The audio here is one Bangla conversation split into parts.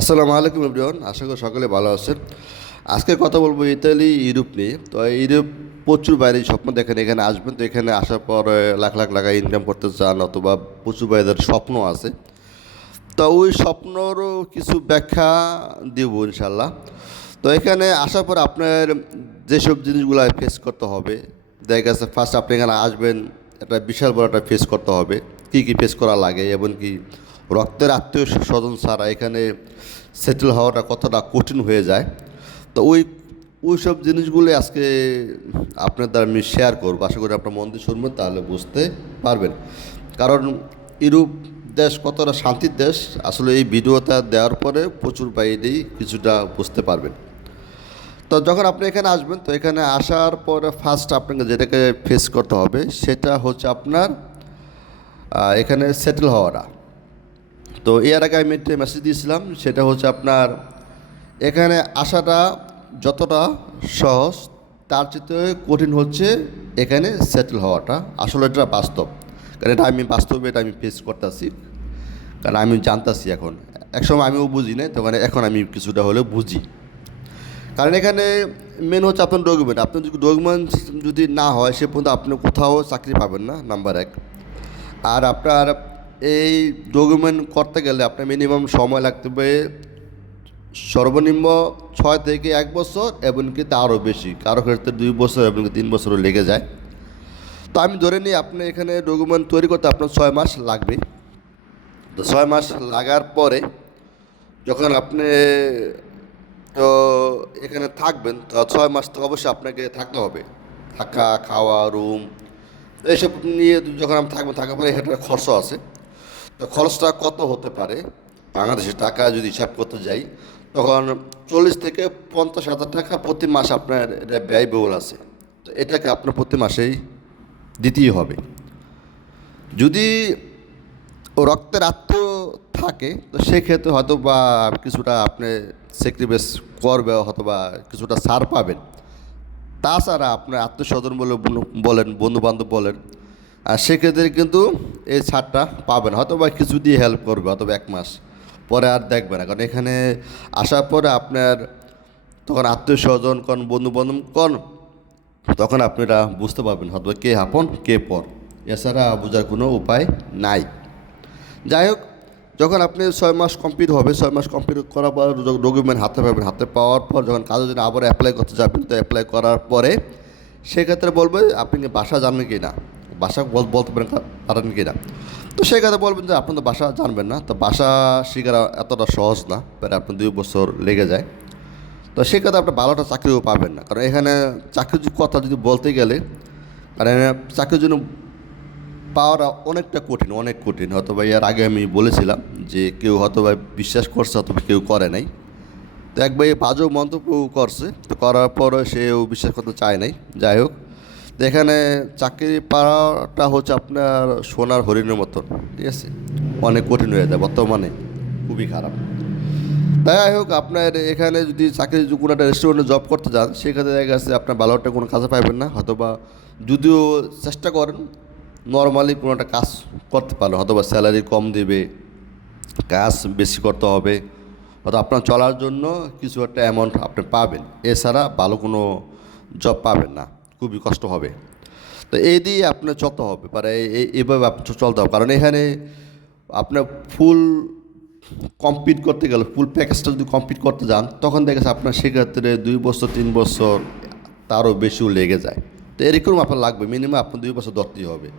আসসালামু আলাইকুম এভরিওয়ান, আশা করি সকলে ভালো আছেন। আজকে কথা বলব ইতালি, ইউরোপ নিয়ে। তো ইউরোপ প্রচুর বাইরে স্বপ্ন দেখেন, এখানে আসবেন তো এখানে আসার পর লাখ লাখ টাকা ইনকাম করতে চান অথবা প্রচুর বাইরের স্বপ্ন আছে। তো ওই স্বপ্নরও কিছু ব্যাখ্যা দিব ইনশাল্লাহ তো এখানে আসার পর আপনার যেসব জিনিসগুলো ফেস করতে হবে, দেখা গেছে ফার্স্ট আপনি এখানে আসবেন, একটা বিশাল বড় একটা ফেস করতে হবে, কী কী ফেস করা লাগে এবং কি রক্তের আত্মীয় স্বজন ছাড়া এখানে সেটেল হওয়াটা কতটা কঠিন হয়ে যায়। তো ওই ওই সব জিনিসগুলো আজকে আপনার দ্বারা আমি শেয়ার করব। আশা করি আপনার মন দিয়ে শুনবেন, তাহলে বুঝতে পারবেন। কারণ ইউরোপ দেশ কতটা শান্তির দেশ, আসলে এই ভিডিওটা দেওয়ার পরে প্রচুর বাইরেই কিছুটা বুঝতে পারবেন। তো যখন আপনি এখানে আসবেন, তো এখানে আসার পরে ফার্স্ট আপনাকে যেটাকে ফেস করতে হবে, সেটা হচ্ছে আপনার এখানে সেটেল হওয়াটা। তো এর আগে আমি একটা মেসেজ দিয়েছিলাম, সেটা হচ্ছে আপনার এখানে আসাটা যতটা সহজ, তার চেয়ে কঠিন হচ্ছে এখানে সেটেল হওয়াটা। আসলে এটা বাস্তব। কারণ এটা আমি বাস্তবে এটা আমি ফেস করতেছি। কারণ আমি জানতাছি এখন। একসময় আমিও বুঝি না তখন এখন আমি কিছুটা হলেও বুঝি। কারণ এখানে মেন হচ্ছে আপনার ডকুমেন্ট আপনার যদি ডকুমেন্ট যদি না হয়, সে পর্যন্ত আপনি কোথাও চাকরি পাবেন না নাম্বার এক। আর আপনার এই ডকুমেন্ট করতে গেলে আপনার মিনিমাম সময় লাগতে হবে সর্বনিম্ন ছয় থেকে এক বছর এবং কি তারও বেশি। কারও ক্ষেত্রে দুই বছর এবং কি তিন বছরও লেগে যায়। তো আমি ধরে নিই আপনি এখানে ডকুমেন্ট তৈরি করতে আপনার ছয় মাস লাগবে। তো ছয় মাস লাগার পরে যখন আপনি, তো এখানে থাকবেন, তো ছয় মাস তো অবশ্যই আপনাকে থাকতে হবে। থাকা, খাওয়া রুম এইসব নিয়ে যখন আমি থাকব, থাকার পরে এখানে খরচ আছে। তো খরচটা কত হতে পারে? বাংলাদেশের টাকা যদি হিসাব করতে যাই, তখন চল্লিশ থেকে পঞ্চাশ হাজার টাকা প্রতি মাস আপনার এটা ব্যয়বহুল আছে। তো এটাকে আপনার প্রতি মাসেই দিতেই হবে। যদি রক্তের আত্ম থাকে তো সেক্ষেত্রে হয়তো বা কিছুটা আপনি স্যাক্রিফাইস করবে হয়তো বা কিছুটা ছাড় পাবেন। তাছাড়া আপনার আত্মস্বজন বলে বলেন বন্ধু বান্ধব বলেন আর সেক্ষেত্রে কিন্তু এই ছাড়টা পাবেন হয়তো বা কিছু দিয়ে হেল্প করবে অথবা এক মাস। পরে আর দেখবে না, কারণ এখানে আসার পরে আপনার তখন আত্মীয় স্বজন কোন বন্ধু বান্ধব কোন, তখন আপনারা বুঝতে পারবেন হয়তো কে আপন, কে পর। এছাড়া বোঝার কোনো উপায় নাই। যাই হোক, যখন আপনি ছয় মাস কমপ্লিট হবে, ছয় মাস কমপ্লিট করার পর ডকুমেন্ট হাতে পাবেন, হাতে পাওয়ার পর যখন কাজের জন্য আবার অ্যাপ্লাই করতে যাবেন, তো অ্যাপ্লাই করার পরে সেক্ষেত্রে বলবে আপনি বাসা জানবেন কি না বল- বলতে পারেন পারেন কি না তো সেই কথা বলবেন যে আপনি তো বাসা জানবেন না, তো বাসা শেখার এতটা সহজ না, প্রায় আপনার দুই বছর লেগে যায়। তো সেই কথা আপনি ভালোটা চাকরিও পাবেন না। কারণ এখানে চাকরির কথা যদি বলতে গেলে কারণ এখানে চাকরির জন্য পাওয়াটা অনেকটা কঠিন, অনেক কঠিন। হয়তো বা এর আগে আমি বলেছিলাম যে কেউ হয়তো বা বিশ্বাস করছে, অথবা কেউ করে নাই। তো একবার এই বাজেও মন্তব্য করছে, তো করার পরে সেও বিশ্বাস করতে চায় নাই। যাই হোক এখানে চাকরি পাওয়াটা হচ্ছে আপনার সোনার হরিণের মতন, ঠিক আছে? অনেক কঠিন হয়ে যায়, বর্তমানে খুবই খারাপ। তাই হোক, আপনার এখানে যদি চাকরি কোনো একটা রেস্টুরেন্টে জব করতে যান, সেক্ষেত্রে দেখা গেছে আপনার ভালো একটা কোনো কাজে পাবেন না, হয়তোবা যদিও চেষ্টা করেন নর্মালি কোনো একটা কাজ করতে পারবেন হয়তোবা স্যালারি কম দেবে, কাজ বেশি করতে হবে, হয়তো আপনার চলার জন্য কিছু একটা অ্যামাউন্ট আপনি পাবেন। এছাড়া ভালো কোনো জব পাবেন না। খুবই কষ্ট হবে। তো এই দিয়ে আপনার চলতে হবে মানে এই- এইভাবে চলতে হবে। কারণ এখানে আপনার ফুল কমপ্লিট করতে গেলে, ফুল প্যাকেজটা যদি কমপ্লিট করতে যান, তখন দেখা যাচ্ছে আপনার সেক্ষেত্রে দুই বছর, তিন বছর তারও বেশিও লেগে যায়। তো এরকম আপনার লাগবে মিনিমাম আপনার দুই বছর ধরতেই হবে।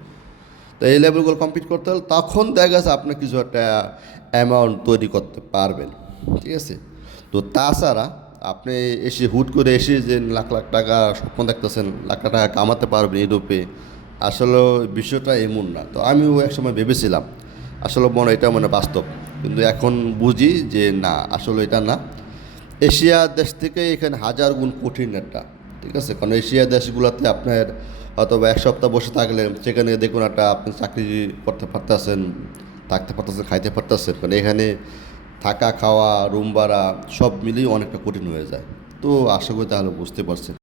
তো এই লেভেলগুলো কমপ্লিট করতে হলে তখন দেখা গেছে আপনি কিছু একটা অ্যামাউন্ট তৈরি করতে পারবেন। ঠিক আছে? তো তাছাড়া আপনি এসে হুট করে এসে যে লাখ লাখ টাকা স্বপ্ন দেখতেছেন, লাখ লাখ টাকা কামাতে পারবেন ইউরোপে আসলে বিষয়টা এমন না। তো আমিও একসময় ভেবেছিলাম, আসলে মনে এটা মনে বাস্তব। কিন্তু এখন বুঝি যে না, আসলে এটা না। এশিয়া দেশ থেকে এখানে হাজার গুণ কঠিন একটা, ঠিক আছে? কারণ এশিয়া দেশগুলোতে আপনার হয়তো এক সপ্তাহ বসে থাকলে সেখানে দেখুন একটা আপনি চাকরি করতে পারতেছেন, থাকতে পারতেছেন, খাইতে পারতেছেন। কারণ এখানে থাকা, খাওয়া, রুম ভাড়া সব মিলিয়ে অনেকটা কঠিন হয়ে যায়। তো আশা করি তাহলে বুঝতে পারছেন।